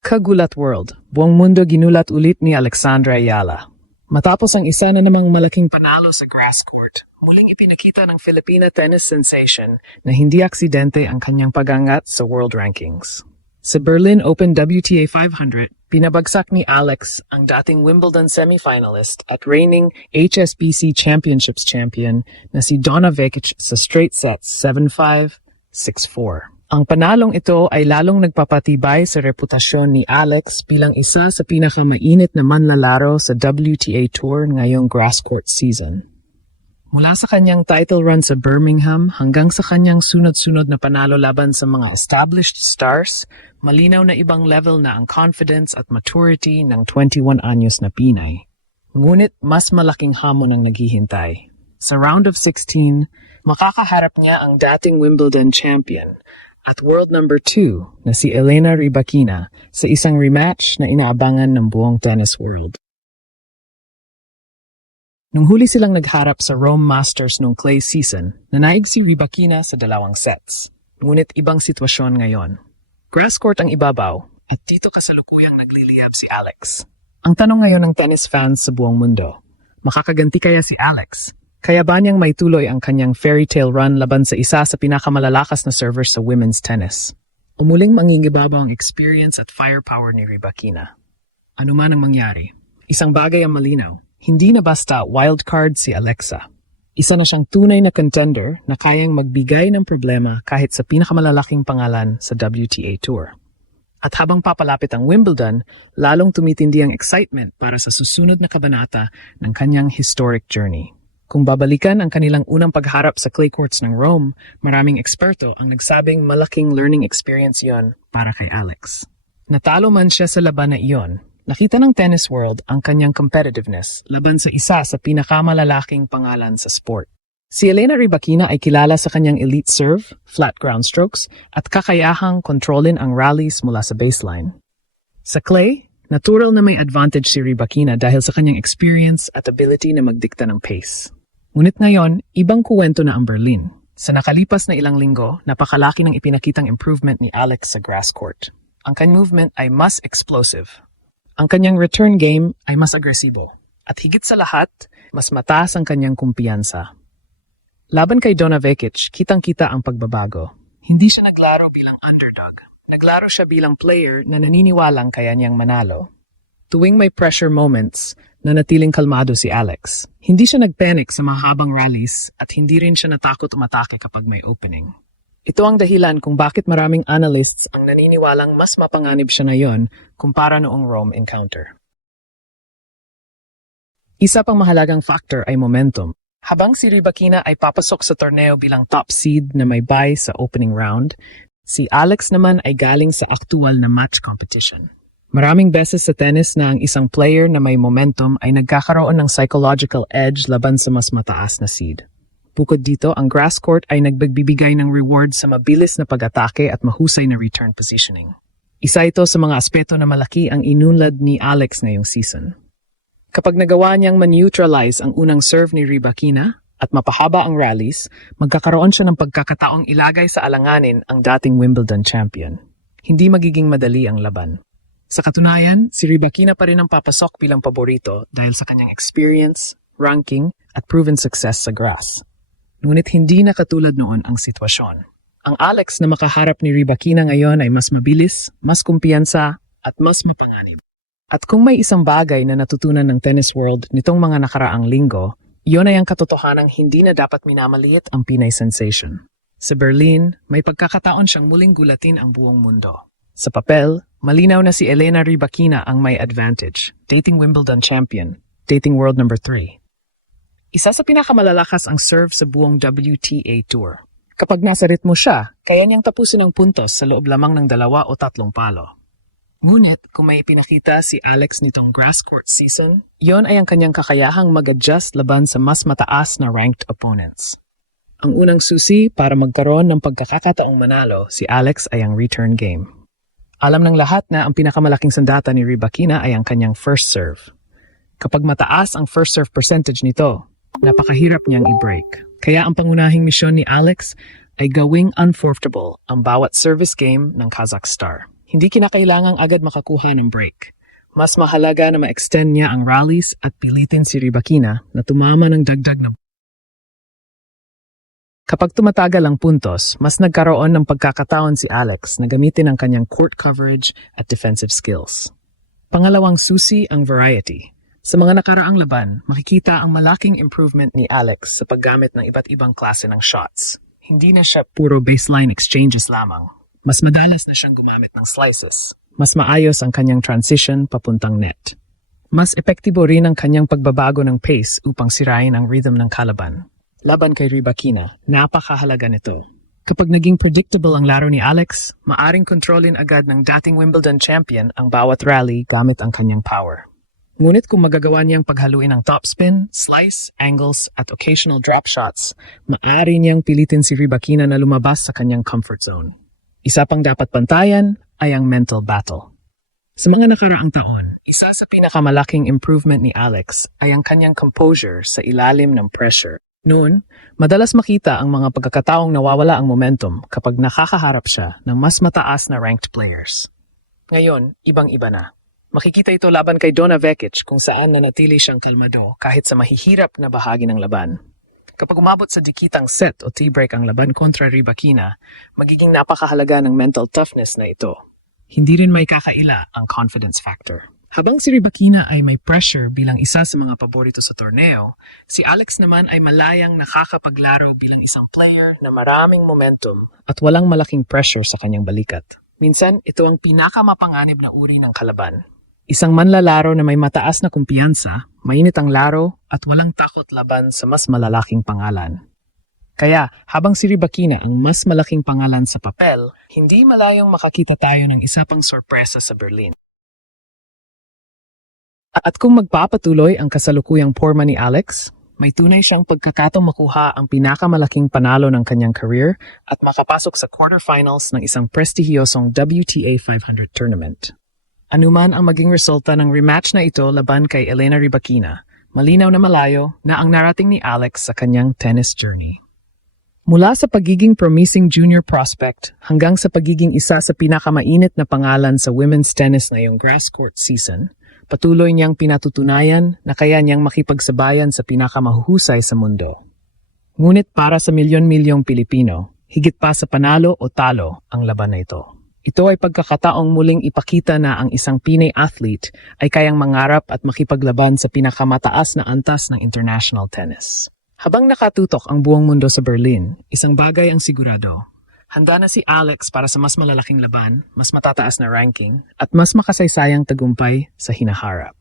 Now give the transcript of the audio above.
Kagulat World, buong mundo ginulat ulit ni Alexandra Ayala. Matapos ang isa na namang malaking panalo sa grass court, muling ipinakita ng Filipina tennis sensation na hindi aksidente ang kanyang pag-angat sa world rankings. Sa Berlin Open WTA 500, pinabagsak ni Alex ang dating Wimbledon semifinalist at reigning HSBC Championships champion na si Donna Vekic sa straight sets 7-5, 6-4. Ang panalong ito ay lalong nagpapatibay sa reputasyon ni Alex bilang isa sa pinakamainit na manlalaro sa WTA Tour ngayong grass court season. Mula sa kanyang title run sa Birmingham hanggang sa kanyang sunod-sunod na panalo laban sa mga established stars, malinaw na ibang level na ang confidence at maturity ng 21 anyos na Pinay. Ngunit mas malaking hamon ang naghihintay. Sa round of 16, makakaharap niya ang dating Wimbledon champion at world number 2 na si Elena Rybakina sa isang rematch na inaabangan ng buong tennis world. Nung huli silang nagharap sa Rome Masters noong clay season, nanaig si Rybakina sa 2 sets. Ngunit ibang sitwasyon ngayon. Grass court ang ibabaw at dito kasalukuyang nagliliyab si Alex. Ang tanong ngayon ng tennis fans sa buong mundo, makakaganti kaya si Alex? Kaya ba niyang maituloy ang kanyang fairy tale run laban sa isa sa pinakamalalakas na server sa women's tennis? O muling mangingibabaw ang experience at firepower ni Rybakina? Ano man ang mangyari, isang bagay ang malinaw, hindi na basta wildcard si Alexa. Isa na siyang tunay na contender na kayang magbigay ng problema kahit sa pinakamalalaking pangalan sa WTA Tour. At habang papalapit ang Wimbledon, lalong tumitindi ang excitement para sa susunod na kabanata ng kanyang historic journey. Kung babalikan ang kanilang unang pagharap sa clay courts ng Rome, maraming eksperto ang nagsabing malaking learning experience yon para kay Alex. Natalo man siya sa laban na iyon, nakita ng tennis world ang kanyang competitiveness laban sa isa sa pinakamalalaking pangalan sa sport. Si Elena Rybakina ay kilala sa kanyang elite serve, flat ground strokes, at kakayahang kontrolin ang rallies mula sa baseline. Sa clay, natural na may advantage si Rybakina dahil sa kanyang experience at ability na magdikta ng pace. Ngunit ngayon, ibang kuwento na ang Berlin. Sa nakalipas na ilang linggo, napakalaki ng ipinakitang improvement ni Alex sa grass court. Ang kanyang movement ay mas explosive. Ang kanyang return game ay mas agresibo. At higit sa lahat, mas mataas ang kanyang kumpiyansa. Laban kay Donna Vekic, kitang-kita ang pagbabago. Hindi siya naglaro bilang underdog. Naglaro siya bilang player na naniniwalang kaya niyang manalo. Tuwing may pressure moments, nanatiling kalmado si Alex. Hindi siya nagpanic sa mahabang rallies at hindi rin siya natakot umatake kapag may opening. Ito ang dahilan kung bakit maraming analysts ang naniniwalang mas mapanganib siya ngayon kumpara noong Rome encounter. Isa pang mahalagang factor ay momentum. Habang si Rybakina ay papasok sa torneo bilang top seed na may bye sa opening round, si Alex naman ay galing sa aktual na match competition. Maraming beses sa tennis na ang isang player na may momentum ay nagkakaroon ng psychological edge laban sa mas mataas na seed. Bukod dito, ang grass court ay nagbibigay ng reward sa mabilis na pag-atake at mahusay na return positioning. Isa ito sa mga aspeto na malaki ang inunlad ni Alex ngayong season. Kapag nagawa niyang man-neutralize ang unang serve ni Rybakina at mapahaba ang rallies, magkakaroon siya ng pagkakataong ilagay sa alanganin ang dating Wimbledon champion. Hindi magiging madali ang laban. Sa katunayan, si Rybakina pa rin ang papasok bilang paborito dahil sa kanyang experience, ranking, at proven success sa grass. Ngunit hindi na katulad noon ang sitwasyon. Ang Alex na makaharap ni Rybakina ngayon ay mas mabilis, mas kumpiyansa, at mas mapanganib. At kung may isang bagay na natutunan ng tennis world nitong mga nakaraang linggo, iyon ay ang katotohanang hindi na dapat minamaliit ang Pinay sensation. Sa Berlin, may pagkakataon siyang muling gulatin ang buong mundo. Sa papel, malinaw na si Elena Rybakina ang may advantage, dating Wimbledon champion, dating world number 3. Isa sa pinakamalalakas ang serve sa buong WTA Tour. Kapag nasa ritmo siya, kaya niyang tapusin ang puntos sa loob lamang ng 2 o 3 palo. Ngunit kung may pinakita si Alex nitong grass court season, iyon ay ang kanyang kakayahang mag-adjust laban sa mas mataas na ranked opponents. Ang unang susi para magkaroon ng pagkakataong manalo si Alex ay ang return game. Alam ng lahat na ang pinakamalaking sandata ni Rybakina ay ang kanyang first serve. Kapag mataas ang first serve percentage nito, napakahirap niyang i-break. Kaya ang pangunahing misyon ni Alex ay gawing unforgettable ang bawat service game ng Kazakh star. Hindi kinakailangang agad makakuha ng break. Mas mahalaga na ma-extend niya ang rallies at pilitin si Rybakina na tumama ng dagdag na. Kapag tumatagal ang puntos, mas nagkaroon ng pagkakataon si Alex na gamitin ang kanyang court coverage at defensive skills. Pangalawang susi ang variety. Sa mga nakaraang laban, makikita ang malaking improvement ni Alex sa paggamit ng iba't ibang klase ng shots. Hindi na siya puro baseline exchanges lamang. Mas madalas na siyang gumamit ng slices. Mas maayos ang kanyang transition papuntang net. Mas epektibo rin ang kanyang pagbabago ng pace upang sirain ang rhythm ng kalaban. Laban kay Rybakina, napakahalaga nito. Kapag naging predictable ang laro ni Alex, maaring kontrolin agad ng dating Wimbledon champion ang bawat rally gamit ang kanyang power. Ngunit kung magagawa niyang paghaluin ang topspin, slice, angles at occasional drop shots, maaari niyang pilitin si Rybakina na lumabas sa kanyang comfort zone. Isa pang dapat pantayan ay ang mental battle. Sa mga nakaraang taon, isa sa pinakamalaking improvement ni Alex ay ang kanyang composure sa ilalim ng pressure. Noon, madalas makita ang mga pagkakataong nawawala ang momentum kapag nakakaharap siya ng mas mataas na ranked players. Ngayon, ibang-iba na. Makikita ito laban kay Donna Vekic kung saan nanatili siyang kalmado kahit sa mahihirap na bahagi ng laban. Kapag umabot sa dikitang set o tie-break ang laban kontra Rybakina, magiging napakahalaga ng mental toughness na ito. Hindi rin may kakaila ang confidence factor. Habang si Rybakina ay may pressure bilang isa sa mga paborito sa torneo, si Alex naman ay malayang nakakapaglaro bilang isang player na maraming momentum at walang malaking pressure sa kanyang balikat. Minsan, ito ang pinakamapanganib na uri ng kalaban. Isang manlalaro na may mataas na kumpiyansa, mainit ang laro at walang takot laban sa mas malalaking pangalan. Kaya, habang si Rybakina ang mas malaking pangalan sa papel, hindi malayong makakita tayo ng isa pang sorpresa sa Berlin. At kung magpapatuloy ang kasalukuyang porma ni Alex, may tunay siyang pagkakataong makuha ang pinakamalaking panalo ng kanyang career at makapasok sa quarterfinals ng isang prestihiyosong WTA 500 tournament. Anuman ang maging resulta ng rematch na ito laban kay Elena Rybakina, malinaw na malayo na ang narating ni Alex sa kanyang tennis journey. Mula sa pagiging promising junior prospect hanggang sa pagiging isa sa pinakamainit na pangalan sa women's tennis ngayong grass court season, patuloy niyang pinatutunayan na kaya niyang makipagsabayan sa pinakamahuhusay sa mundo. Ngunit para sa milyon-milyong Pilipino, higit pa sa panalo o talo ang laban na ito. Ito ay pagkakataong muling ipakita na ang isang Pinay athlete ay kayang mangarap at makipaglaban sa pinakamataas na antas ng international tennis. Habang nakatutok ang buong mundo sa Berlin, isang bagay ang sigurado. Handa na si Alex para sa mas malalaking laban, mas matataas na ranking, at mas makasaysayang tagumpay sa hinaharap.